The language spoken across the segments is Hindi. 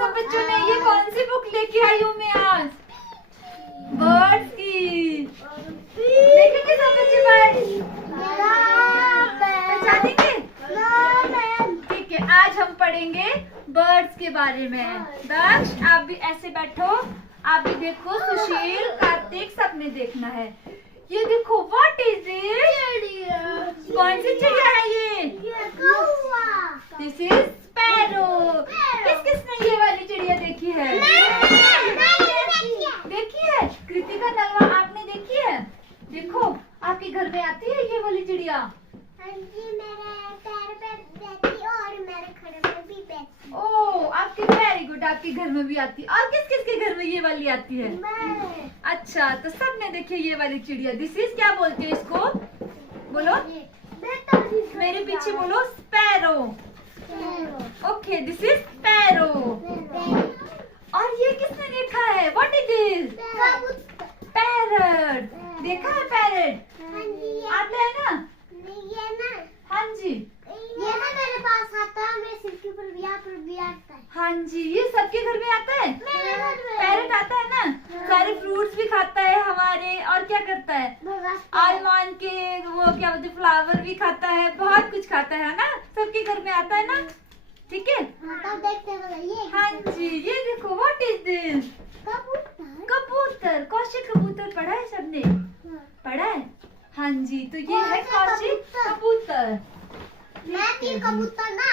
सब बच्चों ने ये कौन सी बुक लेके आई हूँ मैं आज? बर्ड्स की। देखेंगे सब बच्चे बर्ड्स? पहचानेंगे? ठीक है, आज हम पढ़ेंगे बर्ड्स के बारे में। दक्ष, आप भी ऐसे बैठो, आप भी देखो। सुशील, कार्तिक, सबने देखना है। ये देखो, व्हाट इज दिस? कौन सी चिड़िया है ये? This is sparrow. किस किसने ये वाली चिड़िया देखी है? देखी है? कृतिका, नलवा, आपने देखी है? देखो, आपके घर में आती है ये वाली चिड़िया? ओह, आपके वेरी गुड, आपके घर में भी आती है। और किस किस के घर में ये वाली आती है? अच्छा, तो सबने देखी ये वाली चिड़िया। दिस इज, क्या बोलते हैं इसको? बोलो, मेरे पीछे बोलो, sparrow. Okay, this is sparrow. और ये किसने देखा है? What is this? पैरट। देखा है पैरट? आता है ना? हाँ जी, ये ना मेरे पास आता है, मेरे सिर के ऊपर भी आता है। हाँ जी, ये सबके घर में आता है। पैरट आता है ना? सारे फ्रूट्स भी खाता है हमारे। और क्या करता है? आलमंड के वो क्या बोलते, फ्लावर भी खाता है, बहुत कुछ खाता है ना? सबके घर में आता है ना? ठीक है, हाँ जी। ये देखो, व्हाट इज दिस? कबूतर। कौशिक कबूतर पढ़ा है सबने? पढ़ा है? हाँ जी, तो ये है कौशिक कबूतर। कबूतर ना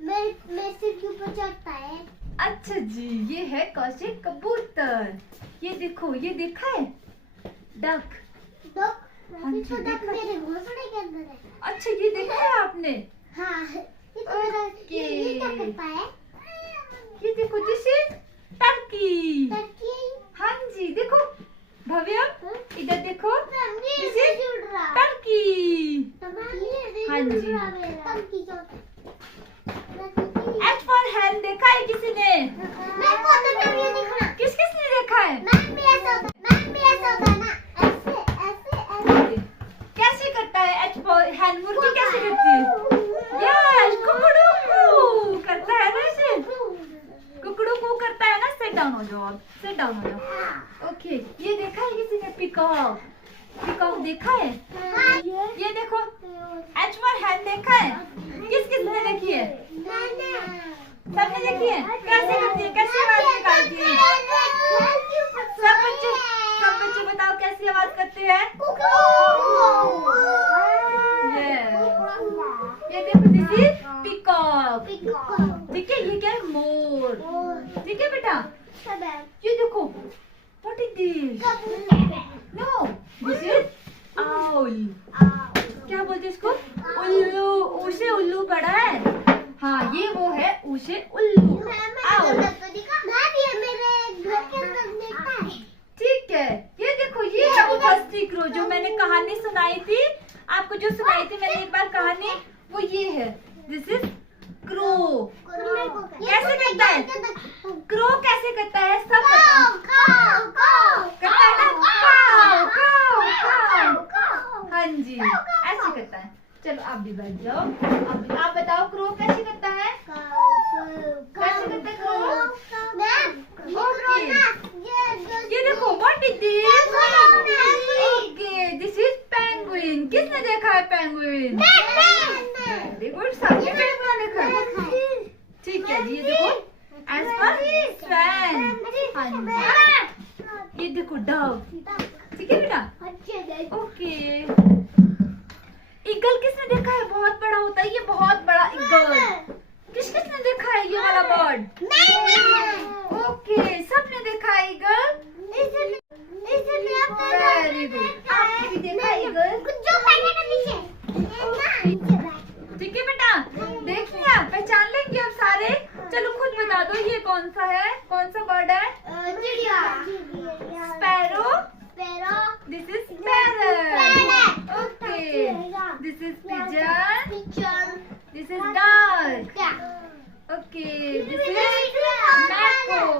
मेरे सिर के ऊपर चढ़ता है। अच्छा जी, ये है कौशिक कबूतर। ये देखो, ये देखा है? डक। हाँ जी, देखा। मेरे घोंसले के अंदर है। अच्छा, ये देखा है आपने? हाँ, ये क्या करता है? ये देखो, दिस इज टर्की। टर्की। हाँ जी, देखो भव्य, इधर देखो, दिस इज टर्की। हाँ जी। एच फॉर हैन देखा है किसी ने? किस किसने देखा है? कैसे करता है एच फॉर हैन? मुर्गी कैसे करती है? यस, कुकड़ू करता है ना ऐसे। कुकड़ू को करता है ना? सिट डाउन हो जाओ, सिट डाउन हो जाओ। ओके, ये देखा है किसी ने? पिकॉक। पिकॉक देखा है? ये देखो, एच फॉर हैन देखा है? किस किसने देखी है? सबने देखी है? कैसे करती है? कैसे आवाज निकालती है? सब बच्चे बताओ कैसी आवाज करते हैं? ये देखो, दिस इज पिकॉक। ठीक है, ये क्या है? मोर। ठीक है बेटा, ये देखो, what is this? No, this is owl. क्या बोलते हैं इसको? उल्लू। उसे उल्लू बड़ा है। हाँ, ये वो है उसे उल्लू। आउल। ठीक है, ये देखो, ये है वो फर्स्टी क्रो जो मैंने कहानी सुनाई थी आपको, जो सुनाई थी मैंने एक बार कहानी, वो ये है। This is crow. कैसे करता है क्रो? कैसे करता है? सब करता है ना? काऊ, काऊ, काऊ। हाँ जी, ऐसे करता है। चलो, आप भी बैठ जाओ। आप बताओ, क्रो कैसे करता है? कैसे करता है क्रो? ओके, ये देखो, what is this? Okay, this is penguin. किसने देखा है पेंगुइन? वेरी गुड, सबने पेंगुइन देखा है। ठीक है जी, ये देखो, एज पर स्वैन। हाँ जी, ये देखो, डव। ठीक है बेटा? ओके, ईगल किसने देखा है? बहुत बड़ा होता है ये, बहुत बड़ा ईगल। किसने देखा है ये वाला बर्ड? ओके, सबने देखा है ईगल। Very good.